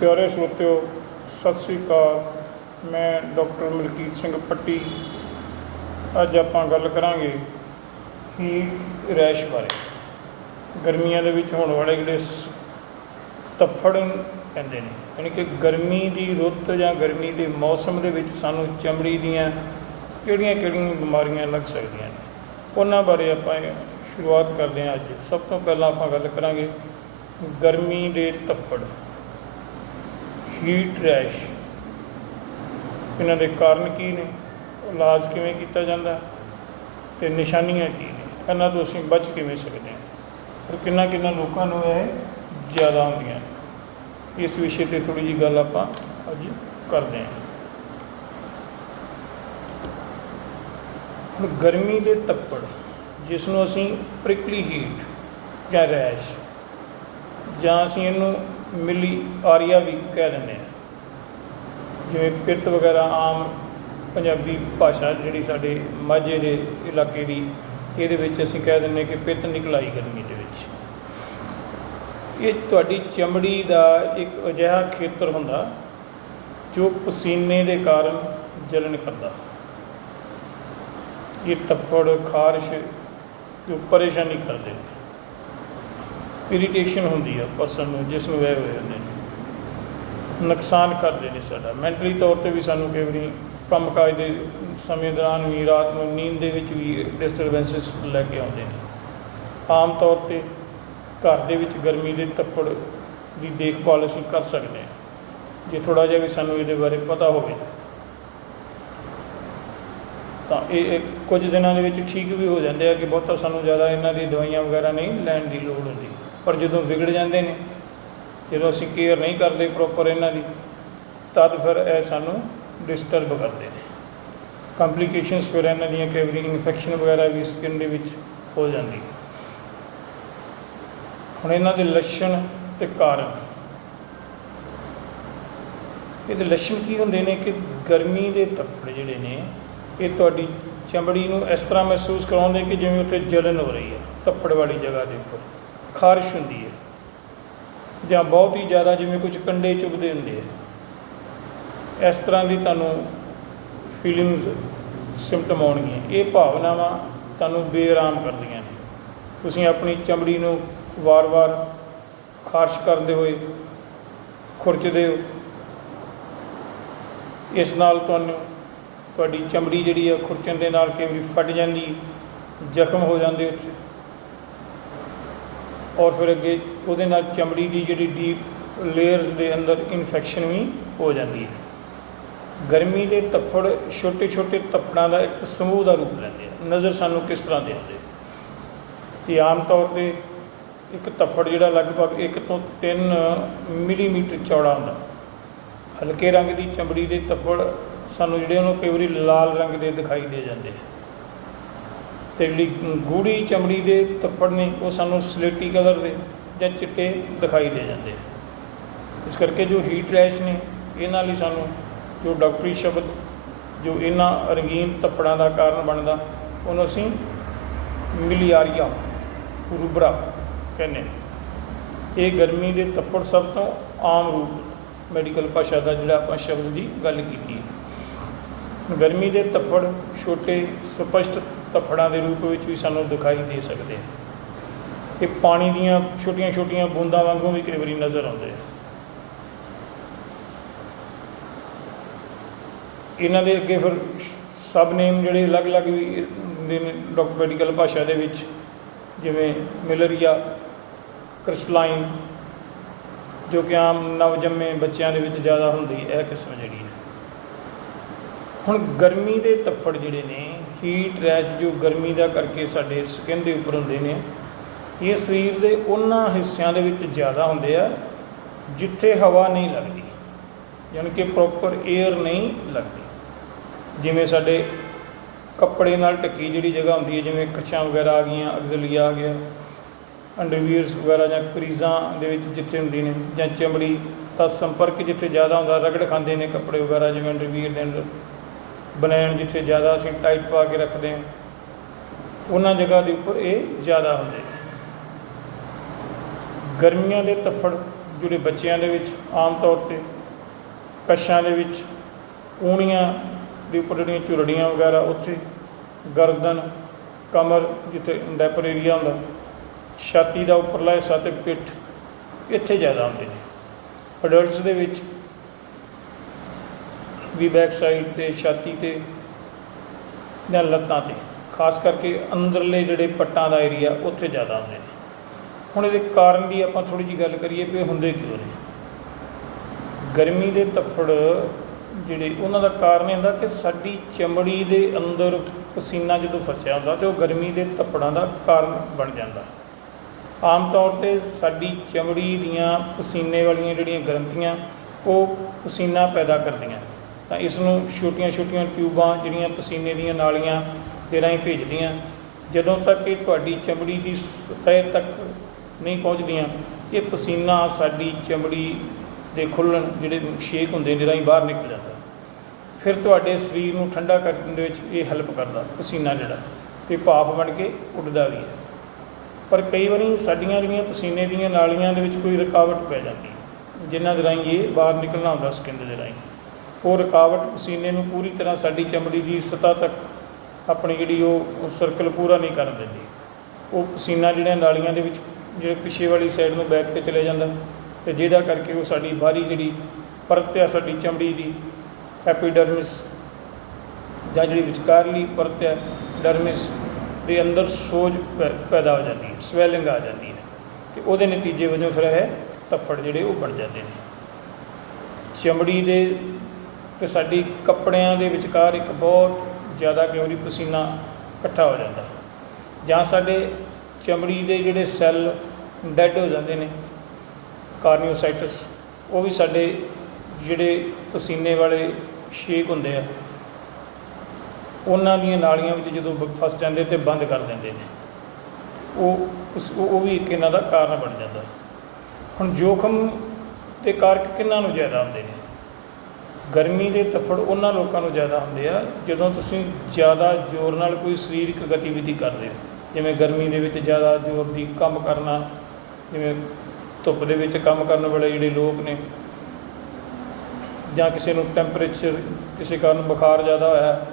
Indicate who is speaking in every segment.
Speaker 1: ਪਿਆਰੇ ਸਰੋਤਿਓ ਸਤਿ ਸ੍ਰੀ ਅਕਾਲ। ਮੈਂ ਡਾਕਟਰ ਮਲਕੀਤ ਸਿੰਘ ਪੱਟੀ। ਅੱਜ ਆਪਾਂ ਗੱਲ ਕਰਾਂਗੇ ਹੀਟ ਰੈਸ਼ ਬਾਰੇ। ਗਰਮੀਆਂ ਦੇ ਵਿੱਚ ਹੋਣ ਵਾਲੇ ਜਿਹੜੇ ਸ- ਤੱਫੜ ਕਹਿੰਦੇ ਨੇ, ਯਾਨੀ ਕਿ ਗਰਮੀ ਦੀ ਰੁੱਤ ਜਾਂ ਗਰਮੀ ਦੇ ਮੌਸਮ ਦੇ ਵਿੱਚ ਸਾਨੂੰ ਚਮੜੀ ਦੀਆਂ ਕਿਹੜੀਆਂ ਕਿਹੜੀਆਂ ਬਿਮਾਰੀਆਂ ਲੱਗ ਸਕਦੀਆਂ ਨੇ, ਉਹਨਾਂ ਬਾਰੇ ਆਪਾਂ ਸ਼ੁਰੂਆਤ ਕਰਦੇ ਹਾਂ ਅੱਜ। ਸਭ ਤੋਂ ਪਹਿਲਾਂ ਆਪਾਂ ਗੱਲ ਕਰਾਂਗੇ ਗਰਮੀ ਦੇ ਤੱਫੜ। ਹੀਟ ਰੈਸ਼ ਇਹਨਾਂ ਦੇ ਕਾਰਨ ਕੀ ਨੇ? ਇਲਾਜ ਕਿਵੇਂ ਕੀਤਾ ਜਾਂਦਾ? ਤੇ ਨਿਸ਼ਾਨੀਆਂ ਕੀ ਨੇ? ਇਹਨਾਂ ਤੋਂ ਅਸੀਂ ਬਚ ਕਿਵੇਂ ਸਕਦੇ ਹਾਂ? ਪਰ ਕਿੰਨਾ ਕਿੰਨਾ ਲੋਕਾਂ ਨੂੰ ਇਹ ਜ਼ਿਆਦਾ ਹੁੰਦੀਆਂ ਇਸ ਵਿਸ਼ੇ ਤੇ ਥੋੜੀ ਜੀ ਗੱਲ ਆਪਾਂ ਅੱਜ ਕਰਦੇ ਹਾਂ। ਹੁਣ ਗਰਮੀ ਦੇ ਤੱਪੜ, ਜਿਸ ਨੂੰ ਅਸੀਂ ਪ੍ਰਿਕਲੀ ਹੀਟ ਜਾਂ ਰੈਸ਼ ਜਾਂ ਅਸੀਂ ਇਹਨੂੰ ਮਿਲੀ ਆਰੀਆ ਵੀ ਕਹਿ ਦਿੰਦੇ ਹਾਂ। ਜਿਵੇਂ ਪਿੱਤ ਵਗੈਰਾ ਆਮ ਪੰਜਾਬੀ ਭਾਸ਼ਾ ਜਿਹੜੀ ਸਾਡੇ ਮਾਝੇ ਦੇ ਇਲਾਕੇ ਦੀ, ਇਹਦੇ ਵਿੱਚ ਅਸੀਂ ਕਹਿ ਦਿੰਦੇ ਕਿ ਪਿੱਤ ਨਿਕਲ ਆਈ ਗਰਮੀ ਦੇ ਵਿੱਚ। ਇਹ ਤੁਹਾਡੀ ਚਮੜੀ ਦਾ ਇੱਕ ਅਜਿਹਾ ਖੇਤਰ ਹੁੰਦਾ ਜੋ ਪਸੀਨੇ ਦੇ ਕਾਰਨ ਜਲਨ ਕਰਦਾ। ਇਹ ਤੱਫੜ, ਖਾਰਸ਼, ਜੋ ਪਰੇਸ਼ਾਨੀ ਕਰਦੇ ਨੇ। ਇਰੀਟੇਸ਼ਨ ਹੁੰਦੀ ਆ ਪਰਸਨ ਨੂੰ, ਜਿਸ ਨੂੰ ਵਹਿ ਹੋਏ ਹੁੰਦੇ ਨੇ। ਨੁਕਸਾਨ ਕਰਦੇ ਨੇ ਸਾਡਾ। ਮੈਂਟਲੀ ਤੌਰ ਤੇ ਵੀ ਸਾਨੂੰ ਕਈ ਵਾਰੀ ਕੰਮਕਾਜ ਦੇ ਸਮੇਂ ਦੌਰਾਨ ਵੀ ਰਾਤ ਨੂੰ ਨੀਂਦ ਦੇ ਵਿੱਚ ਵੀ ਡਿਸਟਰਬੈਂਸਸ ਲੈ ਕੇ ਆਉਂਦੇ ਨੇ। ਆਮ ਤੌਰ ਤੇ ਘਰ ਦੇ ਵਿੱਚ ਗਰਮੀ ਦੇ ਤੱਫੜ ਦੀ ਦੇਖਭਾਲ ਅਸੀਂ ਕਰ ਸਕਦੇ ਹਾਂ। ਜੇ ਥੋੜਾ ਜਿਹਾ ਵੀ ਸਾਨੂੰ ਇਹਦੇ ਬਾਰੇ ਪਤਾ ਹੋਵੇ। ਤਾਂ ਇਹ ਕੁਝ ਦਿਨਾਂ ਦੇ ਵਿੱਚ ਠੀਕ ਵੀ ਹੋ ਜਾਂਦੇ ਆ ਕਿ ਬਹੁਤਾ ਸਾਨੂੰ ਜ਼ਿਆਦਾ ਇਹਨਾਂ ਦੀ ਦਵਾਈਆਂ ਵਗੈਰਾ ਨਹੀਂ ਲੈਣ ਦੀ ਲੋੜ ਹੁੰਦੀ। ਪਰ ਜਦੋਂ ਵਿਗੜ ਜਾਂਦੇ ਨੇ, ਜਦੋਂ ਅਸੀਂ ਕੇਅਰ ਨਹੀਂ ਕਰਦੇ ਪ੍ਰੋਪਰ ਇਹਨਾਂ ਦੀ, ਤਦ ਫਿਰ ਇਹ ਸਾਨੂੰ ਡਿਸਟਰਬ ਕਰਦੇ ਨੇ। ਕੰਪਲਿਕੇਸ਼ਨਸ ਫਿਰ ਇਹਨਾਂ ਦੀਆਂ ਕਈ ਇਨਫੈਕਸ਼ਨ ਵਗੈਰਾ ਵੀ ਸਕਿਨ ਦੇ ਵਿੱਚ ਹੋ ਜਾਂਦੀ ਹੁਣ ਇਹਨਾਂ ਦੇ ਲੱਛਣ ਤੇ ਕਾਰਨ। ਇਹਦੇ ਲੱਛਣ ਕੀ ਹੁੰਦੇ ਨੇ ਕਿ ਗਰਮੀ ਦੇ ਤੱਪੜ ਜਿਹੜੇ ਨੇ, ਇਹ ਤੁਹਾਡੀ ਚਮੜੀ ਨੂੰ ਇਸ ਤਰ੍ਹਾਂ ਮਹਿਸੂਸ ਕਰਾਉਂਦੇ ਕਿ ਜਿਵੇਂ ਉੱਥੇ ਜਲਨ ਹੋ ਰਹੀ ਹੈ, ਤੱਪੜ ਵਾਲੀ ਜਗ੍ਹਾ ਦੇ ਉੱਪਰ। ਖਾਰਿਸ਼ ਹੁੰਦੀ ਹੈ। ਜਾਂ ਬਹੁਤ ਹੀ ਜ਼ਿਆਦਾ ਜਿਵੇਂ ਕੁਝ ਕੰਡੇ ਚੁਭਦੇ ਹੁੰਦੇ ਆ। ਇਸ ਤਰ੍ਹਾਂ ਦੀ ਤੁਹਾਨੂੰ ਫੀਲਿੰਗਸ ਸਿੰਪਟਮ ਆਉਣਗੀਆਂ। ਇਹ ਭਾਵਨਾਵਾਂ ਤੁਹਾਨੂੰ ਬੇਆਰਾਮ ਕਰਦੀਆਂ ਨੇ। ਤੁਸੀਂ ਆਪਣੀ ਚਮੜੀ ਨੂੰ ਵਾਰ-ਵਾਰ ਖਾਰਸ਼ ਕਰਦੇ ਹੋਏ ਖੁਰਚਦੇ ਹੋ। ਇਸ ਨਾਲ ਤੁਹਾਨੂੰ ਤੁਹਾਡੀ ਚਮੜੀ ਜਿਹੜੀ ਆ ਖੁਰਚਣ ਦੇ ਨਾਲ ਕਈ ਵਾਰੀ ਫਟ ਜਾਂਦੀ, ਜ਼ਖਮ ਹੋ ਜਾਂਦੇ ਉੱਥੇ। ਔਰ ਫਿਰ ਅੱਗੇ ਉਹਦੇ ਨਾਲ ਚਮੜੀ ਦੀ ਜਿਹੜੀ ਡੀਪ ਲੇਅਰਸ ਦੇ ਅੰਦਰ ਇਨਫੈਕਸ਼ਨ ਵੀ ਹੋ ਜਾਂਦੀ ਹੈ। ਗਰਮੀ ਦੇ ਤੱਫੜ ਛੋਟੇ ਛੋਟੇ ਤੱਫੜਾਂ ਦਾ ਇੱਕ ਸਮੂਹ ਦਾ ਰੂਪ ਲੈਂਦੇ ਆ। ਨਜ਼ਰ ਸਾਨੂੰ ਕਿਸ ਤਰ੍ਹਾਂ ਦੇ ਆਉਂਦੇ ਇਹ ਆਮ ਤੌਰ ਤੇ ਇੱਕ ਤੱਫੜ ਜਿਹੜਾ ਲਗਭਗ 1 ਤੋਂ 3 ਮਿਲੀਮੀਟਰ ਚੌੜਾ ਹੁੰਦਾ। ਹਲਕੇ ਰੰਗ ਦੀ ਚਮੜੀ ਦੇ ਤੱਫੜ ਸਾਨੂੰ ਜਿਹੜੇ ਉਹਨੂੰ ਕਈ ਵਾਰੀ ਲਾਲ ਰੰਗ ਦੇ ਦਿਖਾਈ ਦੇ ਜਾਂਦੇ ਅਤੇ ਜਿਹੜੀ ਗੂੜ੍ਹੀ ਚਮੜੀ ਦੇ ਤੱਫੜ ਨੇ, ਉਹ ਸਾਨੂੰ ਸਲੇਟੀ ਕਲਰ ਦੇ ਜਾਂ ਚਿੱਟੇ ਦਿਖਾਈ ਦੇ ਜਾਂਦੇ ਇਸ ਕਰਕੇ ਜੋ ਹੀਟ ਰੈਸ਼ ਨੇ, ਇਹਨਾਂ ਲਈ ਸਾਨੂੰ ਜੋ ਡਾਕਟਰੀ ਸ਼ਬਦ, ਜੋ ਇਹਨਾਂ ਰੰਗੀਨ ਤੱਫੜਾਂ ਦਾ ਕਾਰਨ ਬਣਦਾ, ਉਹਨੂੰ ਅਸੀਂ ਮਿਲੀਆਰੀਆ, ਰੁਬਰਾ ਕਹਿੰਦੇ ਇਹ ਗਰਮੀ ਦੇ ਤੱਫੜ ਸਭ ਤੋਂ ਆਮ ਰੂਪ ਮੈਡੀਕਲ ਭਾਸ਼ਾ ਦਾ ਜਿਹੜਾ ਆਪਾਂ ਸ਼ਬਦ ਦੀ ਗੱਲ ਕੀਤੀ ਹੈ। ਗਰਮੀ ਦੇ ਤੱਫੜ ਛੋਟੇ, ਸਪਸ਼ਟ ਤੱਫੜਾਂ ਦੇ ਰੂਪ ਵਿੱਚ ਵੀ ਸਾਨੂੰ ਦਿਖਾਈ ਦੇ ਸਕਦੇ। ਆ ਇਹ ਪਾਣੀ ਦੀਆਂ ਛੋਟੀਆਂ ਛੋਟੀਆਂ ਬੂੰਦਾਂ ਵਾਂਗੂ ਵੀ ਕਈ ਵਾਰੀ ਨਜ਼ਰ ਆਉਂਦੇ ਆ। ਇਹਨਾਂ ਦੇ ਅੱਗੇ ਫਿਰ ਸਭ ਨੇਮ ਜਿਹੜੇ ਅਲੱਗ-ਅਲੱਗ ਵੀ ਦੇ ਨੇ ਡਾਕਟਰ ਮੈਡੀਕਲ ਭਾਸ਼ਾ ਦੇ ਵਿੱਚ, ਜਿਵੇਂ ਮਿਲਰੀਆ ਕ੍ਰਿਸਟਲਾਈਨ ਜੋ ਕਿ ਆਮ ਨਵਜੰਮੇ ਬੱਚਿਆਂ ਦੇ ਵਿੱਚ ਜ਼ਿਆਦਾ ਹੁੰਦੀ ਇਹ ਕਿਸਮ ਜਿਹੜੀ ਹੈ ਹੁਣ ਗਰਮੀ ਦੇ ਤੱਫੜ ਜਿਹੜੇ ਨੇ ਹੀਟ ਰੈਸ਼ ਜੋ ਗਰਮੀ ਦਾ ਕਰਕੇ ਸਾਡੇ ਸਕਿਨ ਦੇ ਉੱਪਰ ਹੁੰਦੇ ਨੇ, ਇਹ ਸਰੀਰ ਦੇ ਉਹਨਾਂ ਹਿੱਸਿਆਂ ਦੇ ਵਿੱਚ ਜ਼ਿਆਦਾ ਹੁੰਦੇ ਆ, ਜਿੱਥੇ ਹਵਾ ਨਹੀਂ ਲੱਗਦੀ ਯਾਨੀ ਕਿ ਪ੍ਰੋਪਰ 에ਅਰ ਨਹੀਂ ਲੱਗਦੀ। ਜਿਵੇਂ ਸਾਡੇ ਕੱਪੜੇ ਨਾਲ ਢੱਕੀ ਜਿਹੜੀ ਜਗ੍ਹਾ ਹੁੰਦੀ ਹੈ, ਜਿਵੇਂ ਕੱਛਾਂ ਵਗੈਰਾ ਆ ਗਈਆਂ, ਅਗਜ਼ਲੀਆ ਆ ਗਿਆ ਅੰਡਰਵੀਅਰਸ ਵਗੈਰਾ ਜਾਂ ਕਰੀਜ਼ਾਂ ਦੇ ਵਿੱਚ ਜਿੱਥੇ ਹੁੰਦੀ ਨੇ, ਜਾਂ ਚਮੜੀ ਦਾ ਸੰਪਰਕ ਜਿੱਥੇ ਜ਼ਿਆਦਾ ਹੁੰਦਾ, ਰਗੜ ਖਾਂਦੇ ਨੇ ਕੱਪੜੇ ਵਗੈਰਾ, ਜਿਵੇਂ ਅੰਡਰਵੀਅਰ ਦੇ ਅੰਦਰ। ਬਨੈਣ ਜਿੱਥੇ ਜ਼ਿਆਦਾ ਅਸੀਂ ਟਾਈਟ ਪਾ ਕੇ ਰੱਖਦੇ ਹਾਂ, ਉਹਨਾਂ ਜਗ੍ਹਾ ਦੇ ਉੱਪਰ ਇਹ ਜ਼ਿਆਦਾ ਹੁੰਦੇ ਨੇ। ਗਰਮੀਆਂ ਦੇ ਤੱਫੜ ਜਿਹੜੇ ਬੱਚਿਆਂ ਦੇ ਵਿੱਚ ਆਮ ਤੌਰ ਤੇ ਕੱਛਾਂ ਦੇ ਵਿੱਚ ਕੂਣੀਆਂ ਦੇ ਉੱਪਰ ਜਿਹੜੀਆਂ ਝੁਰੜੀਆਂ ਵਗੈਰਾ ਉੱਥੇ, ਗਰਦਨ, ਕਮਰ ਜਿੱਥੇ ਡੈਪਰ ਏਰੀਆ ਹੁੰਦਾ, ਛਾਤੀ ਦਾ ਉੱਪਰਲਾ ਹਿੱਸਾ ਤੇ ਪਿੱਠ, ਇੱਥੇ ਜ਼ਿਆਦਾ ਹੁੰਦੇ ਨੇ। ਅਡਲਟਸ ਦੇ ਵਿੱਚ ਵੀ ਬੈਕ ਸਾਈਡ ਤੇ, ਛਾਤੀ ਤੇ ਜਾਂ ਲੱਤਾਂ ਤੇ। ਖਾਸ ਕਰਕੇ ਅੰਦਰਲੇ ਜਿਹੜੇ ਪੱਟਾਂ ਦਾ ਏਰੀਆ ਉੱਥੇ ਜ਼ਿਆਦਾ ਹੁੰਦੇ ਨੇ। ਹੁਣ ਇਹਦੇ ਕਾਰਨ ਦੀ ਆਪਾਂ ਥੋੜੀ ਜੀ ਗੱਲ ਕਰੀਏ ਵੀ ਹੁੰਦੇ ਕਿਉਂ ਨੇ? ਗਰਮੀ ਦੇ ਤੱਫੜ ਜਿਹੜੇ ਉਹਨਾਂ ਦਾ ਕਾਰਨ ਇਹ ਹੁੰਦਾ ਕਿ ਸਾਡੀ ਚਮੜੀ ਦੇ ਅੰਦਰ ਪਸੀਨਾ ਜਦੋਂ ਫਸਿਆ ਹੁੰਦਾ ਤੇ ਉਹ ਗਰਮੀ ਦੇ ਤੱਪੜਾਂ ਦਾ ਕਾਰਨ ਬਣ ਜਾਂਦਾ। ਆਮ ਤੌਰ ਤੇ ਸਾਡੀ ਚਮੜੀ ਦੀਆਂ ਪਸੀਨੇ ਵਾਲੀਆਂ ਜਿਹੜੀਆਂ ਗ੍ਰੰਥੀਆਂ, ਉਹ ਪਸੀਨਾ ਪੈਦਾ ਕਰਦੀਆਂ। ਤਾਂ ਇਸ ਨੂੰ ਛੋਟੀਆਂ-ਛੋਟੀਆਂ ਟਿਊਬਾਂ ਜਿਹੜੀਆਂ ਪਸੀਨੇ ਦੀਆਂ ਨਾਲੀਆਂ ਦੇ ਰਾਹੀਂ ਭੇਜਦੀਆਂ। ਜਦੋਂ ਤੱਕ ਇਹ ਤੁਹਾਡੀ ਚਮੜੀ ਦੀ ਸਤਹ ਤੱਕ ਨਹੀਂ ਪਹੁੰਚਦੀਆਂ, ਇਹ ਪਸੀਨਾ ਸਾਡੀ ਚਮੜੀ ਦੇ ਖੁੱਲਣ ਜਿਹੜੇ ਸ਼ੇਕ ਹੁੰਦੇ ਨੇ, ਰਾਹੀਂ ਬਾਹਰ ਨਿਕਲ ਜਾਂਦਾ। ਫਿਰ ਤੁਹਾਡੇ ਸਰੀਰ ਨੂੰ ਠੰਡਾ ਕਰਨ ਦੇ ਵਿੱਚ ਇਹ ਹੈਲਪ ਕਰਦਾ, ਪਸੀਨਾ ਜਿਹੜਾ, ਤੇ ਭਾਪ ਬਣ ਕੇ ਉੱਡਦਾ ਵੀ ਹੈ। ਪਰ ਕਈ ਵਾਰੀ ਸਾਡੀਆਂ ਜਿਹੜੀਆਂ ਪਸੀਨੇ ਦੀਆਂ ਨਾਲੀਆਂ ਦੇ ਵਿੱਚ ਕੋਈ ਰੁਕਾਵਟ ਪੈ ਜਾਂਦੀ ਹੈ, ਜਿਨ੍ਹਾਂ ਦੇ ਰਾਹੀਂ ਇਹ ਬਾਹਰ ਨਿਕਲਣਾ ਹੁੰਦਾ ਸਕਿਨ ਦੇ ਰਾਹੀਂ। ਉਹ ਰੁਕਾਵਟ ਪਸੀਨੇ ਨੂੰ ਪੂਰੀ ਤਰ੍ਹਾਂ ਸਾਡੀ ਚਮੜੀ ਦੀ ਸਤਹ ਤੱਕ ਆਪਣੀ ਜਿਹੜੀ ਉਹ ਸਰਕਲ ਪੂਰਾ ਨਹੀਂ ਕਰਨ ਦਿੰਦੀ। ਉਹ ਪਸੀਨਾ ਜਿਹੜਾ ਨਾਲੀਆਂ ਦੇ ਵਿੱਚ, ਜਿਹੜੇ ਪਿੱਛੇ ਵਾਲੀ ਸਾਈਡ ਨੂੰ ਬੈਕ ਤੇ ਚਲੇ ਜਾਂਦਾ ਤੇ ਜਿਹਦਾ ਕਰਕੇ ਉਹ ਸਾਡੀ ਬਾਹਰੀ ਜਿਹੜੀ ਪਰਤ ਆ, ਸਾਡੀ ਚਮੜੀ ਦੀ ਐਪੀਡਰਮਿਸ ਜਾਂ ਜਿਹੜੀ ਵਿਚਕਾਰਲੀ ਪਰਤ ਹੈ ਡਰਮਿਸ ਦੇ ਅੰਦਰ ਸੋਜ ਪੈ- ਪੈਦਾ ਹੋ ਜਾਂਦੀ ਹੈ ਸਵੈਲਿੰਗ ਆ ਜਾਂਦੀ ਹੈ ਤੇ ਉਹਦੇ ਨਤੀਜੇ ਵਜੋਂ ਫਿਰ ਇਹ ਤੱਫੜ ਜਿਹੜੇ ਉਹ ਬਣ ਜਾਂਦੇ ਨੇ। ਚਮੜੀ ਦੇ ਅਤੇ ਸਾਡੀ ਕੱਪੜਿਆਂ ਦੇ ਵਿਚਕਾਰ ਇੱਕ ਬਹੁਤ ਜ਼ਿਆਦਾ ਕਈ ਵਾਰੀ ਪਸੀਨਾ ਇਕੱਠਾ ਹੋ ਜਾਂਦਾ ਜਾਂ ਸਾਡੇ ਚਮੜੀ ਦੇ ਜਿਹੜੇ ਸੈੱਲ ਡੈੱਡ ਹੋ ਜਾਂਦੇ ਨੇ, ਕਾਰਨੀਓਸਾਈਟਸ, ਉਹ ਵੀ ਸਾਡੇ ਜਿਹੜੇ ਪਸੀਨੇ ਵਾਲੇ ਛੇਕ ਹੁੰਦੇ ਆ, ਉਹਨਾਂ ਦੀਆਂ ਨਾਲੀਆਂ ਵਿੱਚ ਜਦੋਂ ਫਸ ਜਾਂਦੇ ਤੇ ਬੰਦ ਕਰ ਦਿੰਦੇ ਨੇ। ਉਹ ਉਹ ਉਹ ਵੀ ਇੱਕ ਇਹਨਾਂ ਦਾ ਕਾਰਨ ਬਣ ਜਾਂਦਾ ਹੁਣ ਜੋਖਮ ਦੇ ਕਾਰਕ ਕਿੰਨਾਂ ਨੂੰ ਜ਼ਿਆਦਾ ਹੁੰਦੇ ਨੇ? ਗਰਮੀ ਦੇ ਤੱਫੜ ਉਹਨਾਂ ਲੋਕਾਂ ਨੂੰ ਜ਼ਿਆਦਾ ਹੁੰਦੇ ਆ, ਜਦੋਂ ਤੁਸੀਂ ਜ਼ਿਆਦਾ ਜ਼ੋਰ ਨਾਲ ਕੋਈ ਸਰੀਰਕ ਗਤੀਵਿਧੀ ਕਰਦੇ ਹੋ, ਜਿਵੇਂ ਗਰਮੀ ਦੇ ਵਿੱਚ ਜ਼ਿਆਦਾ ਜ਼ੋਰ ਦੀ ਕੰਮ ਕਰਨਾ, ਜਿਵੇਂ ਧੁੱਪ ਦੇ ਵਿੱਚ ਕੰਮ ਕਰਨ ਵਾਲੇ ਜਿਹੜੇ ਲੋਕ ਨੇ, ਜਾਂ ਕਿਸੇ ਨੂੰ ਟੈਂਪਰੇਚਰ ਕਿਸੇ ਕਾਰਨ ਬੁਖਾਰ ਜ਼ਿਆਦਾ ਹੋਇਆ,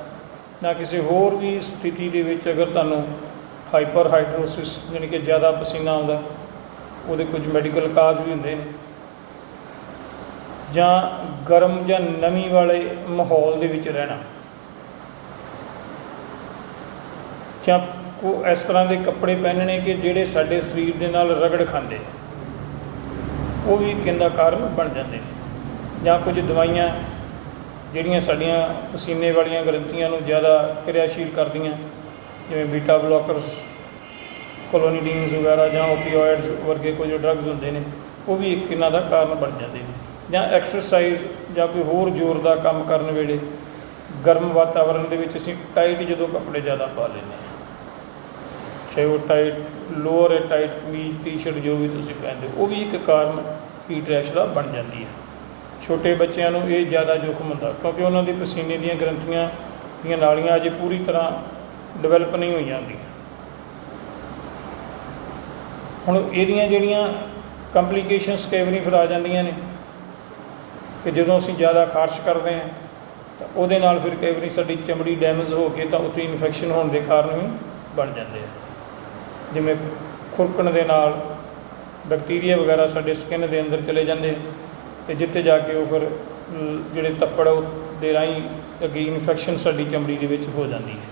Speaker 1: ਜਾਂ ਕਿਸੇ ਹੋਰ ਵੀ ਸਥਿਤੀ ਦੇ ਵਿੱਚ ਅਗਰ ਤੁਹਾਨੂੰ ਹਾਈਪਰ ਹਾਈਡਰੋਸਿਸ ਯਾਨੀ ਕਿ ਜ਼ਿਆਦਾ ਪਸੀਨਾ ਆਉਂਦਾ, ਉਹਦੇ ਕੁਝ ਮੈਡੀਕਲ ਕਾਜ਼ ਵੀ ਹੁੰਦੇ ਨੇ। ਜਾਂ ਗਰਮ ਜਾਂ ਨਮੀ ਵਾਲੇ ਮਾਹੌਲ ਦੇ ਵਿੱਚ ਰਹਿਣਾ। ਜਾਂ ਕੋ ਇਸ ਤਰ੍ਹਾਂ ਦੇ ਕੱਪੜੇ ਪਹਿਨਣੇ ਕਿ ਜਿਹੜੇ ਸਾਡੇ ਸਰੀਰ ਦੇ ਨਾਲ ਰਗੜ ਖਾਂਦੇ। ਉਹ ਵੀ ਕਿੰਦਾ ਕਾਰਨ ਬਣ ਜਾਂਦੇ ਨੇ। ਜਾਂ ਕੁਝ ਦਵਾਈਆਂ ਜਿਹੜੀਆਂ ਸਾਡੀਆਂ ਪਸੀਨੇ ਵਾਲੀਆਂ ਗ੍ਰੰਥੀਆਂ ਨੂੰ ਜ਼ਿਆਦਾ ਕਿਰਿਆਸ਼ੀਲ ਕਰਦੀਆਂ, ਜਿਵੇਂ ਬੀਟਾ ਬਲੋਕਰਸ, ਕੋਲੋਨੀਡੀਨਸ ਵਗੈਰਾ ਜਾਂ ਓਪੀਓਇਡਸ ਵਰਗੇ ਕੁਝ ਡਰੱਗਸ ਹੁੰਦੇ ਨੇ, ਉਹ ਵੀ ਇੱਕ ਇਹਨਾਂ ਦਾ ਕਾਰਨ ਬਣ ਜਾਂਦੇ ਨੇ। ਜਾਂ ਐਕਸਰਸਾਈਜ਼ ਜਾਂ ਕੋਈ ਹੋਰ ਜ਼ੋਰ ਦਾ ਕੰਮ ਕਰਨ ਵੇਲੇ ਗਰਮ ਵਾਤਾਵਰਣ ਦੇ ਵਿੱਚ ਅਸੀਂ ਟਾਈਟ ਜਦੋਂ ਕੱਪੜੇ ਜ਼ਿਆਦਾ ਪਾ ਲੈਂਦੇ ਹਾਂ। ਚਾਹੇ ਉਹ ਟਾਈਟ ਲੋਅਰ ਹੈ ਟਾਈਟ ਕਮੀਜ਼ ਟੀ-ਸ਼ਰਟ ਜੋ ਵੀ ਤੁਸੀਂ ਪਹਿਨਦੇ ਹੋ, ਉਹ ਵੀ ਇੱਕ ਕਾਰਨ ਹੀਟ ਰੈਸ਼ ਦਾ ਬਣ ਜਾਂਦੀ ਹੈ। ਛੋਟੇ ਬੱਚਿਆਂ ਨੂੰ ਇਹ ਜ਼ਿਆਦਾ ਜੋਖਮ ਹੁੰਦਾ ਕਿਉਂਕਿ ਉਹਨਾਂ ਦੀ ਪਸੀਨੇ ਦੀਆਂ ਗ੍ਰੰਥੀਆਂ ਦੀਆਂ ਨਾਲੀਆਂ ਅਜੇ ਪੂਰੀ ਤਰ੍ਹਾਂ ਡਿਵੈਲਪ ਨਹੀਂ ਹੋਈਆਂ ਹੁੰਦੀਆਂ। ਹੁਣ ਇਹਦੀਆਂ ਜਿਹੜੀਆਂ ਕੰਪਲਿਕੇਸ਼ਨਸ ਕਈ ਵਾਰੀ ਫਿਰ ਆ ਜਾਂਦੀਆਂ ਨੇ ਕਿ ਜਦੋਂ ਅਸੀਂ ਜ਼ਿਆਦਾ ਖਾਰਸ਼ ਕਰਦੇ ਹਾਂ, ਤਾਂ ਉਹਦੇ ਨਾਲ ਫਿਰ ਕਈ ਵਾਰੀ ਸਾਡੀ ਚਮੜੀ ਡੈਮੇਜ ਹੋ ਕੇ ਤਾਂ ਉੱਥੇ ਇਨਫੈਕਸ਼ਨ ਹੋਣ ਦੇ ਕਾਰਨ ਵੀ ਬਣ ਜਾਂਦੇ ਆ। ਜਿਵੇਂ ਖੁਰਕਣ ਦੇ ਨਾਲ ਬੈਕਟੀਰੀਆ ਵਗੈਰਾ ਸਾਡੇ ਸਕਿਨ ਦੇ ਅੰਦਰ ਚਲੇ ਜਾਂਦੇ ਆ ਤੇ ਜਿੱਥੇ ਜਾ ਕੇ ਉਹ ਫਿਰ ਜਿਹੜੇ ਤੱਪੜ ਉਹ ਦੇ ਰਾਹੀਂ ਅੱਗੇ ਇਨਫੈਕਸ਼ਨ ਸਾਡੀ ਚਮੜੀ ਦੇ ਵਿੱਚ ਹੋ ਜਾਂਦੀ ਹੈ।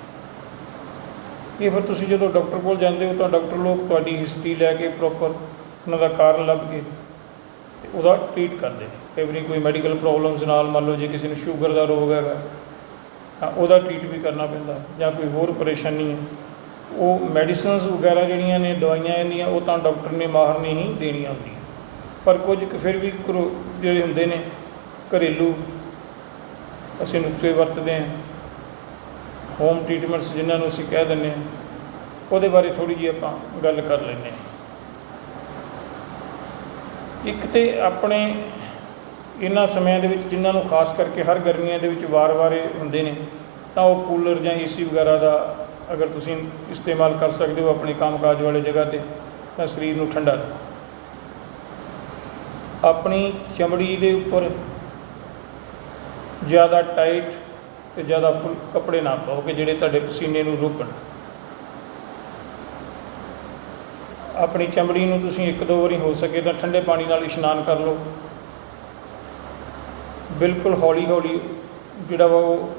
Speaker 1: ਇਹ ਫਿਰ ਤੁਸੀਂ ਜਦੋਂ ਡਾਕਟਰ ਕੋਲ ਜਾਂਦੇ ਹੋ ਤਾਂ ਡਾਕਟਰ ਲੋਕ ਤੁਹਾਡੀ ਹਿਸਟਰੀ ਲੈ ਕੇ ਪ੍ਰੋਪਰ ਉਹਨਾਂ ਦਾ ਕਾਰਨ ਲੱਭ ਕੇ ਤੇ ਉਹਦਾ ਟ੍ਰੀਟ ਕਰਦੇ ਨੇ। ਕਈ ਵਾਰੀ ਕੋਈ ਮੈਡੀਕਲ ਪ੍ਰੋਬਲਮਸ ਨਾਲ ਮੰਨ ਲਓ ਜੇ ਕਿਸੇ ਨੂੰ ਸ਼ੂਗਰ ਦਾ ਰੋਗ ਹੈਗਾ, ਤਾਂ ਉਹਦਾ ਟ੍ਰੀਟ ਵੀ ਕਰਨਾ ਪੈਂਦਾ ਜਾਂ ਕੋਈ ਹੋਰ ਪਰੇਸ਼ਾਨੀ ਹੈ। ਉਹ ਮੈਡੀਸਿਨਸ ਵਗੈਰਾ ਜਿਹੜੀਆਂ ਨੇ, ਦਵਾਈਆਂ ਇਹਦੀਆਂ ਉਹ ਤਾਂ ਡਾਕਟਰ ਨੇ ਮਾਹਰ ਨੇ ਹੀ ਦੇਣੀਆਂ ਹੁੰਦੀਆਂ। ਪਰ ਕੁਝ ਫਿਰ ਵੀ ਘਰੋ- ਜਿਹੜੇ ਹੁੰਦੇ ਨੇ, ਘਰੇਲੂ ਅਸੀਂ ਨੁਕਤੇ ਵਰਤਦੇ ਹਾਂ। ਹੋਮ ਟ੍ਰੀਟਮੈਂਟਸ ਜਿਨ੍ਹਾਂ ਨੂੰ ਅਸੀਂ ਕਹਿ ਦਿੰਦੇ ਹਾਂ, ਉਹਦੇ ਬਾਰੇ ਥੋੜੀ ਜਿਹੀ ਆਪਾਂ ਗੱਲ ਕਰ ਲੈਂਦੇ ਹਾਂ। ਇੱਕ ਤੇ ਆਪਣੇ ਇਹਨਾਂ ਸਮਿਆਂ ਦੇ ਵਿੱਚ ਜਿਨ੍ਹਾਂ ਨੂੰ ਖਾਸ ਕਰਕੇ ਹਰ ਗਰਮੀਆਂ ਦੇ ਵਿੱਚ ਵਾਰ-ਵਾਰ ਇਹ ਹੁੰਦੇ ਨੇ, ਤਾਂ ਉਹ ਕੂਲਰ ਜਾਂ ਏਸੀ ਵਗੈਰਾ ਦਾ ਅਗਰ ਤੁਸੀਂ ਇਸਤੇਮਾਲ ਕਰ ਸਕਦੇ ਹੋ ਆਪਣੀ ਕੰਮਕਾਜ ਵਾਲੇ ਜਗ੍ਹਾ ਤੇ, ਤਾਂ ਸਰੀਰ ਨੂੰ ਠੰਡਾ ਰੱਖੋ। ਆਪਣੀ ਚਮੜੀ ਦੇ ਉੱਪਰ ਜ਼ਿਆਦਾ ਟਾਈਟ ਤੇ ਜ਼ਿਆਦਾ ਫੁੱਲ ਕੱਪੜੇ ਨਾ ਪਾਓ ਕਿ ਜਿਹੜੇ ਤੁਹਾਡੇ ਪਸੀਨੇ ਨੂੰ ਰੋਕਣ। ਆਪਣੀ ਚਮੜੀ ਨੂੰ ਤੁਸੀਂ ਇੱਕ ਦੋ ਵਾਰੀ ਹੋ ਸਕੇ ਤਾਂ ਠੰਡੇ ਪਾਣੀ ਨਾਲ ਇਸ਼ਨਾਨ ਕਰ ਲਓ। ਬਿਲਕੁਲ ਹੌਲੀ ਹੌਲੀ ਜਿਹੜਾ ਵਾ ਉਹ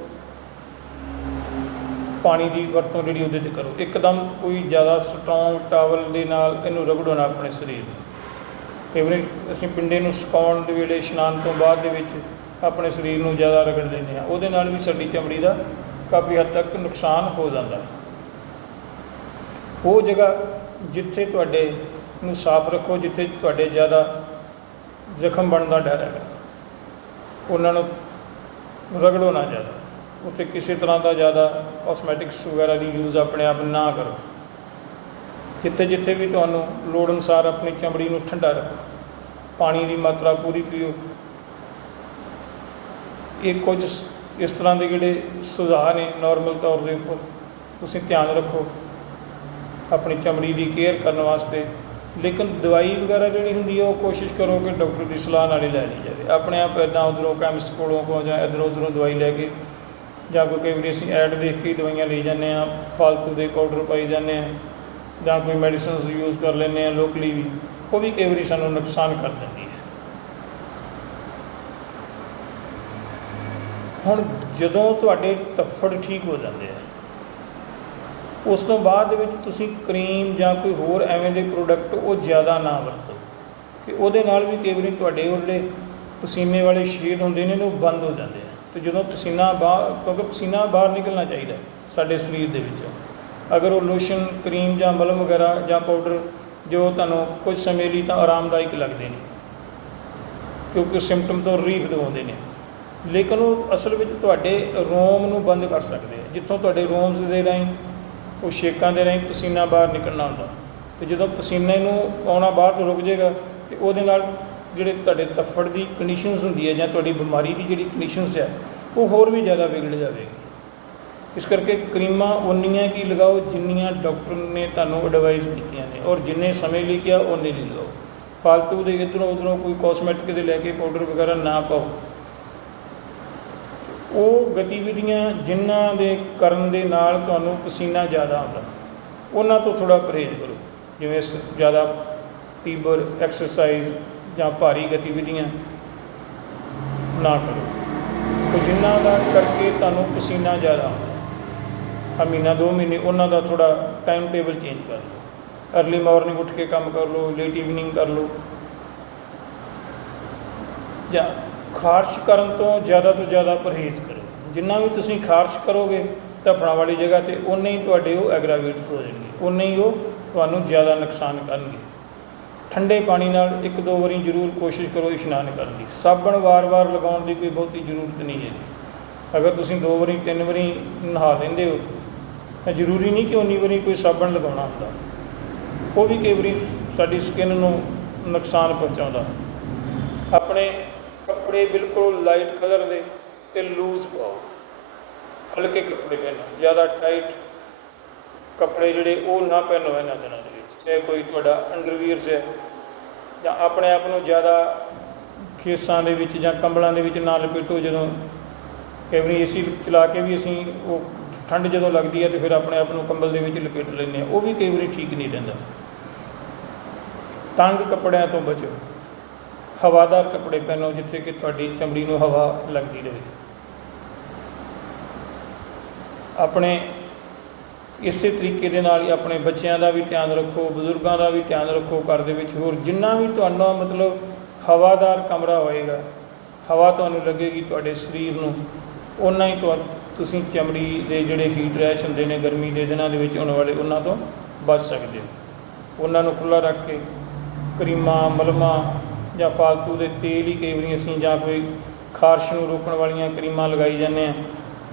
Speaker 1: ਪਾਣੀ ਦੀ ਵਰਤੋਂ ਜਿਹੜੀ ਉਹਦੇ ਤੇ ਕਰੋ। ਇੱਕਦਮ ਕੋਈ ਜ਼ਿਆਦਾ ਸਟਰੋਂਗ ਟਾਵਲ ਦੇ ਨਾਲ ਇਹਨੂੰ ਰਗੜੋ ਨਾ ਆਪਣੇ ਸਰੀਰ ਨੂੰ। ਕਈ ਵਾਰੀ, ਅਸੀਂ ਪਿੰਡੇ ਨੂੰ ਸੁਕਾਉਣ ਦੇ ਵੇਲੇ, ਇਸ਼ਨਾਨ ਤੋਂ ਬਾਅਦ ਦੇ ਵਿੱਚ ਆਪਣੇ ਸਰੀਰ ਨੂੰ ਜ਼ਿਆਦਾ ਰਗੜ ਲੈਂਦੇ ਹਾਂ। ਉਹਦੇ ਨਾਲ ਵੀ ਸਾਡੀ ਚਮੜੀ ਦਾ ਕਾਫੀ ਹੱਦ ਤੱਕ ਨੁਕਸਾਨ ਹੋ ਜਾਂਦਾ ਹੈ। ਉਹ ਜਗ੍ਹਾ ਜਿੱਥੇ ਤੁਹਾਡੇ ਨੂੰ ਸਾਫ਼ ਰੱਖੋ, ਜਿੱਥੇ ਤੁਹਾਡੇ ਜ਼ਿਆਦਾ ਜ਼ਖਮ ਬਣਨ ਦਾ ਡਰ ਹੈ। ਉਹਨਾਂ ਨੂੰ ਰਗੜੋ ਨਾ ਜ਼ਿਆਦਾ। ਉੱਥੇ ਕਿਸੇ ਤਰ੍ਹਾਂ ਦਾ ਜ਼ਿਆਦਾ ਕਾਸਮੈਟਿਕਸ ਵਗੈਰਾ ਦੀ ਯੂਜ਼ ਆਪਣੇ ਆਪ ਨਾ ਕਰੋ। ਜਿੱਥੇ ਜਿੱਥੇ ਵੀ ਤੁਹਾਨੂੰ ਲੋੜ ਅਨੁਸਾਰ ਆਪਣੀ ਚਮੜੀ ਨੂੰ ਠੰਡਾ ਰੱਖੋ। ਪਾਣੀ ਦੀ ਮਾਤਰਾ ਪੂਰੀ ਪੀਓ। ਇਹ ਕੁਝ ਇਸ ਤਰ੍ਹਾਂ ਦੇ ਜਿਹੜੇ ਸੁਝਾਅ ਨੇ ਨਾਰਮਲ ਤੌਰ ਦੇ ਉੱਪਰ, ਤੁਸੀਂ ਧਿਆਨ ਰੱਖੋ। ਆਪਣੀ ਚਮੜੀ ਦੀ ਕੇਅਰ ਕਰਨ ਵਾਸਤੇ। ਲੇਕਿਨ ਦਵਾਈ ਵਗੈਰਾ ਜਿਹੜੀ ਹੁੰਦੀ ਹੈ ਉਹ ਕੋਸ਼ਿਸ਼ ਕਰੋ ਕਿ ਡਾਕਟਰ ਦੀ ਸਲਾਹ ਨਾਲ ਹੀ ਲੈ ਲਈ ਜਾਵੇ। ਆਪਣੇ ਆਪ ਇੱਦਾਂ ਉਧਰੋਂ ਕੈਮਿਸਟ ਕੋਲੋਂ ਕੋ ਜਾਂ ਇੱਧਰੋਂ ਉਧਰੋਂ ਦਵਾਈ ਲੈ ਕੇ, ਜਾਂ ਕੋਈ ਕਈ ਵਾਰੀ ਅਸੀਂ ਐਡ ਦੇਖ ਕੇ ਦਵਾਈਆਂ ਲਈ ਜਾਂਦੇ ਆ ਫਾਲਤੂ ਦੇ ਪਾਊਡਰ ਪਾਈ ਜਾਂਦੇ ਆ ਜਾਂ ਕੋਈ ਮੈਡੀਸਿਨਸ ਯੂਜ਼ ਕਰ ਲੈਂਦੇ ਆ ਲੋਕਲੀ ਵੀ, ਉਹ ਵੀ ਕਈ ਵਾਰੀ ਸਾਨੂੰ ਨੁਕਸਾਨ ਕਰ ਦਿੰਦੀ ਹੈ। ਹੁਣ ਜਦੋਂ ਤੁਹਾਡੇ ਤੱਫੜ ਠੀਕ ਹੋ ਜਾਂਦੇ ਆ ਉਸ ਤੋਂ ਬਾਅਦ ਦੇ ਵਿੱਚ ਤੁਸੀਂ ਕਰੀਮ ਜਾਂ ਕੋਈ ਹੋਰ ਐਵੇਂ ਦੇ ਪ੍ਰੋਡਕਟ ਉਹ ਜ਼ਿਆਦਾ ਨਾ ਵਰਤੋ। ਕਿ ਉਹਦੇ ਨਾਲ ਵੀ ਕਈ ਵਾਰੀ ਤੁਹਾਡੇ ਉਹ ਜਿਹੜੇ ਪਸੀਨੇ ਵਾਲੇ ਛੇਦ ਹੁੰਦੇ ਨੇ ਉਹ ਬੰਦ ਹੋ ਜਾਂਦੇ ਆ। ਤੇ ਜਦੋਂ ਪਸੀਨਾ ਬਾਹਰ ਕਿਉਂਕਿ ਪਸੀਨਾ ਬਾਹਰ ਨਿਕਲਣਾ ਚਾਹੀਦਾ ਸਾਡੇ ਸਰੀਰ ਦੇ ਵਿੱਚੋਂ। ਅਗਰ ਉਹ ਲੋਸ਼ਨ ਕਰੀਮ ਜਾਂ ਮਲਮ ਵਗੈਰਾ ਜਾਂ ਪਾਊਡਰ ਜੋ ਤੁਹਾਨੂੰ ਕੁਝ ਸਮੇਂ ਲਈ ਤਾਂ ਆਰਾਮਦਾਇਕ ਲੱਗਦੇ ਨੇ। ਕਿਉਂਕਿ ਸਿੰਪਟਮ ਤੋਂ ਰਿਲੀਫ ਦਿਵਾਉਂਦੇ ਨੇ। ਲੇਕਿਨ ਉਹ ਅਸਲ ਵਿੱਚ ਤੁਹਾਡੇ ਰੋਮ ਨੂੰ ਬੰਦ ਕਰ ਸਕਦੇ ਆ। ਜਿੱਥੋਂ ਤੁਹਾਡੇ ਰੋਮਸ ਦੇ ਰਾਹੀਂ ਉਹ ਛੇਕਾਂ ਦੇ ਰਾਹੀਂ ਪਸੀਨਾ ਬਾਹਰ ਨਿਕਲਣਾ ਹੁੰਦਾ। ਤੇ ਜਦੋਂ ਪਸੀਨੇ ਨੂੰ ਆਉਣਾ ਬਾਹਰ ਤੋਂ ਰੁਕ ਜਾਏਗਾ, ਤੇ ਉਹਦੇ ਨਾਲ ਜਿਹੜੇ ਤੁਹਾਡੇ ਤੱਫੜ ਦੀ ਕੰਡੀਸ਼ਨਸ ਹੁੰਦੀ ਹੈ ਜਾਂ ਤੁਹਾਡੀ ਬਿਮਾਰੀ ਦੀ ਜਿਹੜੀ ਕੰਡੀਸ਼ਨਸ ਹੈ ਉਹ ਹੋਰ ਵੀ ਜ਼ਿਆਦਾ ਵਿਗੜ ਜਾਵੇਗੀ। ਇਸ ਕਰਕੇ ਕਰੀਮਾਂ ਉਨੀਆਂ ਕੀ ਲਗਾਓ ਜਿੰਨੀਆਂ ਡਾਕਟਰ ਨੇ ਤੁਹਾਨੂੰ ਐਡਵਾਈਸ ਕੀਤੀਆਂ ਨੇ ਔਰ ਜਿੰਨੇ ਸਮੇਂ ਲਈ ਕਿਹਾ ਉਹਨੇ ਲਈ ਲਓ। ਫਾਲਤੂ ਦੇ ਇਧਰੋਂ ਉਧਰੋਂ ਕੋਈ ਕਾਸਮੈਟਿਕ ਦੇ ਲੈ ਕੇ ਪਾਊਡਰ ਵਗੈਰਾ ਨਾ ਪਾਓ। ਉਹ ਗਤੀਵਿਧੀਆਂ ਜਿਨ੍ਹਾਂ ਦੇ ਕਰਨ ਦੇ ਨਾਲ ਤੁਹਾਨੂੰ ਪਸੀਨਾ ਜ਼ਿਆਦਾ ਆਉਂਦਾ। ਉਹਨਾਂ ਤੋਂ ਥੋੜਾ ਪਰਹੇਜ਼ ਕਰੋ। ਜਿਵੇਂ ਸ- ਜ਼ਿਆਦਾ ਤੀਬਰ ਐਕਸਰਸਾਈਜ਼ ਜਾਂ ਭਾਰੀ ਗਤੀਵਿਧੀਆਂ ਨਾ ਕਰੋ। ਤੇ ਜਿਨ੍ਹਾਂ ਦਾ ਕਰਕੇ ਤੁਹਾਨੂੰ ਪਸੀਨਾ ਜ਼ਿਆਦਾ ਆਉਂਦਾ। ਆ ਮਹੀਨਾ, ਦੋ ਮਹੀਨੇ ਉਹਨਾਂ ਦਾ ਥੋੜਾ ਟਾਈਮ ਟੇਬਲ ਚੇਂਜ ਕਰ ਲਓ। ਅਰਲੀ ਮਾਰਨਿੰਗ ਉੱਠ ਕੇ ਕੰਮ ਕਰ ਲਓ ਲੇਟ ਈਵਨਿੰਗ ਕਰ ਲਓ। ਜਾਂ ਖਾਰਸ਼ ਕਰਨ ਤੋਂ ਜ਼ਿਆਦਾ ਤੋਂ ਜ਼ਿਆਦਾ ਪਰਹੇਜ਼ ਕਰੋ। ਜਿੰਨਾ ਵੀ ਤੁਸੀਂ ਖਾਰਸ਼ ਕਰੋਗੇ ਧੱਫੜਾਂ ਵਾਲੀ ਜਗ੍ਹਾ ਤੇ ਉਨੇ ਹੀ ਤੁਹਾਡੇ ਉਹ ਐਗਰਾਵੇਟਸ ਹੋ ਜਾਣਗੇ। ਉਨੇ ਹੀ ਉਹ ਤੁਹਾਨੂੰ ਜ਼ਿਆਦਾ ਨੁਕਸਾਨ ਕਰਨਗੇ। ਠੰਡੇ ਪਾਣੀ ਨਾਲ ਇੱਕ ਦੋ ਵਾਰੀ ਜ਼ਰੂਰ ਕੋਸ਼ਿਸ਼ ਕਰੋ ਇਸ਼ਨਾਨ ਕਰਨ ਦੀ। ਸਾਬਣ ਵਾਰ-ਵਾਰ ਲਗਾਉਣ ਦੀ ਕੋਈ ਬਹੁਤੀ ਜ਼ਰੂਰਤ ਨਹੀਂ ਹੈ। ਅਗਰ ਤੁਸੀਂ ਦੋ ਵਾਰੀ, ਤਿੰਨ ਵਾਰੀ ਨਹਾ ਲੈਂਦੇ ਹੋ, ਤਾਂ ਜ਼ਰੂਰੀ ਨਹੀਂ ਕਿ ਉਨੀ ਵਾਰੀ ਕੋਈ ਸਾਬਣ ਲਗਾਉਣਾ ਹੁੰਦਾ। ਉਹ ਵੀ ਕਈ ਵਾਰੀ ਸਾਡੀ ਸਕਿਨ ਨੂੰ ਨੁਕਸਾਨ ਪਹੁੰਚਾਉਂਦਾ। ਆਪਣੇ ਕੱਪੜੇ ਬਿਲਕੁਲ ਲਾਈਟ ਕਲਰ ਦੇ ਤੇ ਲੂਜ਼ ਪਾਓ। ਹਲਕੇ ਕੱਪੜੇ ਪਹਿਨੋ, ਜ਼ਿਆਦਾ ਟਾਈਟ ਕੱਪੜੇ ਜਿਹੜੇ ਉਹ ਨਾ ਪਹਿਨੋ ਇਹਨਾਂ ਦਿਨਾਂ ਦੇ ਵਿੱਚ। ਚਾਹੇ ਕੋਈ ਤੁਹਾਡਾ ਅੰਡਰਵੀਅਰਸ ਹੈ ਜਾਂ ਆਪਣੇ ਆਪ ਨੂੰ ਜ਼ਿਆਦਾ ਖੇਸਾਂ ਦੇ ਵਿੱਚ ਜਾਂ ਕੰਬਲਾਂ ਦੇ ਵਿੱਚ ਨਾ ਲਪੇਟੋ ਜਦੋਂ ਕਈ ਵਾਰੀ ਏਸੀ ਚਲਾ ਕੇ ਵੀ ਅਸੀਂ ਉਹ ਠੰਡ ਜਦੋਂ ਲੱਗਦੀ ਹੈ ਤੇ ਫਿਰ ਆਪਣੇ ਆਪ ਨੂੰ ਕੰਬਲ ਦੇ ਵਿੱਚ ਲਪੇਟ ਲੈਂਦੇ ਹਾਂ। ਉਹ ਵੀ ਕਈ ਵਾਰੀ ਠੀਕ ਨਹੀਂ ਰਹਿੰਦਾ। ਤੰਗ ਕੱਪੜਿਆਂ ਤੋਂ ਬਚੋ। ਹਵਾਦਾਰ ਕੱਪੜੇ ਪਹਿਨੋ, ਜਿੱਥੇ ਕਿ ਤੁਹਾਡੀ ਚਮੜੀ ਨੂੰ ਹਵਾ ਲੱਗਦੀ ਰਹੇ। ਆਪਣੇ ਇਸੇ ਤਰੀਕੇ ਦੇ ਨਾਲ ਹੀ ਆਪਣੇ ਬੱਚਿਆਂ ਦਾ ਵੀ ਧਿਆਨ ਰੱਖੋ, ਬਜ਼ੁਰਗਾਂ ਦਾ ਵੀ ਧਿਆਨ ਰੱਖੋ ਘਰ ਦੇ ਵਿੱਚ। ਹੋਰ ਜਿੰਨਾ ਵੀ ਤੁਹਾਨੂੰ ਮਤਲਬ ਹਵਾਦਾਰ ਕਮਰਾ ਹੋਏਗਾ, ਹਵਾ ਤੁਹਾਨੂੰ ਲੱਗੇਗੀ ਤੁਹਾਡੇ ਸਰੀਰ ਨੂੰ। ਓਨਾ ਹੀ ਤੁਹਾ, ਤੁਸੀਂ ਚਮੜੀ ਦੇ ਜਿਹੜੇ ਹੀਟ ਰੈਸ਼ ਹੁੰਦੇ ਨੇ ਗਰਮੀ ਦੇ ਦਿਨਾਂ ਦੇ ਵਿੱਚ ਆਉਣ ਵਾਲੇ ਉਹਨਾਂ ਤੋਂ ਬਚ ਸਕਦੇ ਹੋ। ਉਹਨਾਂ ਨੂੰ ਖੁੱਲ੍ਹਾ ਰੱਖ ਕੇ ਕਰੀਮਾਂ, ਮਲਮਾਂ ਜਾਂ ਫਾਲਤੂ ਦੇ ਤੇਲ ਹੀ ਕਈ ਵਾਰੀ ਅਸੀਂ ਜਾਂ ਕੋਈ ਖਾਰਸ਼ ਨੂੰ ਰੋਕਣ ਵਾਲੀਆਂ ਕਰੀਮਾਂ ਲਗਾਈ ਜਾਂਦੇ ਆ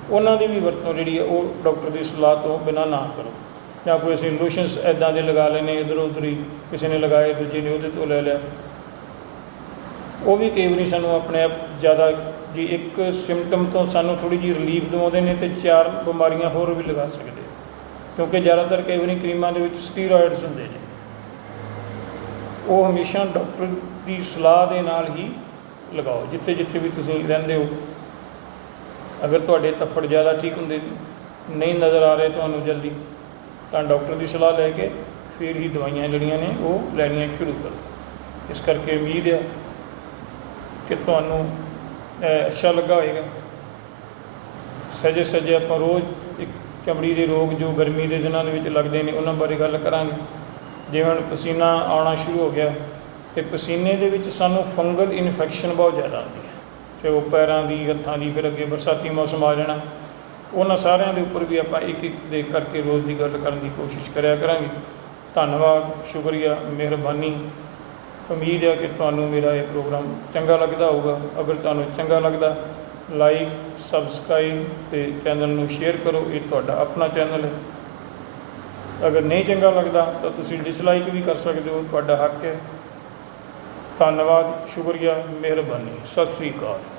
Speaker 1: ਉਹਨਾਂ ਦੀ ਵੀ ਵਰਤੋਂ ਜਿਹੜੀ ਹੈ ਉਹ ਡਾਕਟਰ ਦੀ ਸਲਾਹ ਤੋਂ ਬਿਨਾਂ ਨਾ ਕਰੋ। ਜਾਂ ਕੋਈ ਅਸੀਂ ਲੋਸ਼ਨਸ ਐਦਾਂ ਦੇ ਲਗਾ ਲੈਨੇ ਇੱਧਰੋਂ ਉੱਧਰ ਹੀ ਕਿਸੇ ਨੇ ਲਗਾਏ, ਦੂਜੇ ਨੇ ਉਹਦੇ ਤੋਂ ਲੈ ਲਿਆ। ਉਹ ਵੀ ਕਈ ਵਾਰੀ ਸਾਨੂੰ ਆਪਣੇ ਆਪ ਜ਼ਿਆਦਾ ਜੀ ਇੱਕ ਸਿੰਪਟਮ ਤੋਂ ਸਾਨੂੰ ਥੋੜੀ ਜਿਹੀ ਰਿਲੀਫ ਦਿਵਾਉਂਦੇ ਨੇ ਤੇ ਚਾਰ ਬਿਮਾਰੀਆਂ ਹੋਰ ਵੀ ਲਗਾ ਸਕਦੇ ਕਿਉਂਕਿ ਜ਼ਿਆਦਾਤਰ ਕਈ ਵਾਰੀ ਕਰੀਮਾਂ ਦੇ ਵਿੱਚ ਸਟੀਰੋਇਡਸ ਹੁੰਦੇ ਨੇ। ਉਹ ਹਮੇਸ਼ਾ ਡਾਕਟਰ ਦੀ ਸਲਾਹ ਦੇ ਨਾਲ ਹੀ ਲਗਾਓ, ਜਿੱਥੇ ਜਿੱਥੇ ਵੀ ਤੁਸੀਂ ਰਹਿੰਦੇ ਹੋ। ਅਗਰ ਤੁਹਾਡੇ ਤੱਫੜ ਜ਼ਿਆਦਾ ਠੀਕ ਹੁੰਦੇ, ਨਹੀਂ ਨਜ਼ਰ ਆ ਰਹੇ ਤੁਹਾਨੂੰ ਜਲਦੀ, ਤਾਂ ਡਾਕਟਰ ਦੀ ਸਲਾਹ ਲੈ ਕੇ ਫਿਰ ਹੀ ਦਵਾਈਆਂ ਜਿਹੜੀਆਂ ਨੇ ਉਹ ਲੈਣੀਆਂ ਸ਼ੁਰੂ ਕਰੋ। ਇਸ ਕਰਕੇ ਉਮੀਦ ਹੈ ਕਿ ਤੁਹਾਨੂੰ ਅੱਛਾ ਲੱਗਾ ਹੋਵੇਗਾ। ਸਜੇ ਸਜੇ ਆਪਾਂ ਰੋਜ਼ ਇੱਕ ਚਮੜੀ ਦੇ ਰੋਗ ਜੋ ਗਰਮੀ ਦੇ ਦਿਨਾਂ ਦੇ ਵਿੱਚ ਲੱਗਦੇ ਨੇ, ਉਹਨਾਂ ਬਾਰੇ ਗੱਲ ਕਰਾਂਗੇ। ਜਿਵੇਂ ਹੁਣ ਪਸੀਨਾ ਆਉਣਾ ਸ਼ੁਰੂ ਹੋ ਗਿਆ ਤੇ ਪਸੀਨੇ ਦੇ ਵਿੱਚ ਸਾਨੂੰ ਫੰਗਲ ਇਨਫੈਕਸ਼ਨ ਬਹੁਤ ਜ਼ਿਆਦਾ ਆਉਂਦੀ ਹੈ। ਚਾਹੇ ਉਹ ਪੈਰਾਂ ਦੀ, ਹੱਥਾਂ ਦੀ, ਫਿਰ ਅੱਗੇ ਬਰਸਾਤੀ ਮੌਸਮ ਆ ਜਾਣਾ। ਉਹਨਾਂ ਸਾਰਿਆਂ ਦੇ ਉੱਪਰ ਵੀ ਆਪਾਂ ਇੱਕ ਇੱਕ ਦੇ ਕਰਕੇ ਰੋਜ਼ ਦੀ ਗੱਲ ਕਰਨ ਦੀ ਕੋਸ਼ਿਸ਼ ਕਰਿਆ ਕਰਾਂਗੇ। ਧੰਨਵਾਦ, ਸ਼ੁਕਰੀਆ, ਮਿਹਰਬਾਨੀ। ਉਮੀਦ ਹੈ ਕਿ ਤੁਹਾਨੂੰ ਮੇਰਾ ਇਹ ਪ੍ਰੋਗਰਾਮ ਚੰਗਾ ਲੱਗਦਾ ਹੋਊਗਾ। ਅਗਰ ਤੁਹਾਨੂੰ ਚੰਗਾ ਲੱਗਦਾ, ਲਾਈਕ, ਸਬਸਕ੍ਰਾਈਬ ਤੇ ਚੈਨਲ ਨੂੰ ਸ਼ੇਅਰ ਕਰੋ। ਇਹ ਤੁਹਾਡਾ ਆਪਣਾ ਚੈਨਲ ਹੈ। ਅਗਰ ਨਹੀਂ ਚੰਗਾ ਲੱਗਦਾ ਤਾਂ ਤੁਸੀਂ ਡਿਸਲਾਈਕ ਵੀ ਕਰ ਸਕਦੇ ਹੋ, ਤੁਹਾਡਾ ਹੱਕ ਹੈ। ਧੰਨਵਾਦ, ਸ਼ੁਕਰੀਆ, ਮਿਹਰਬਾਨੀ। ਸਤਿ ਸ੍ਰੀ ਅਕਾਲ।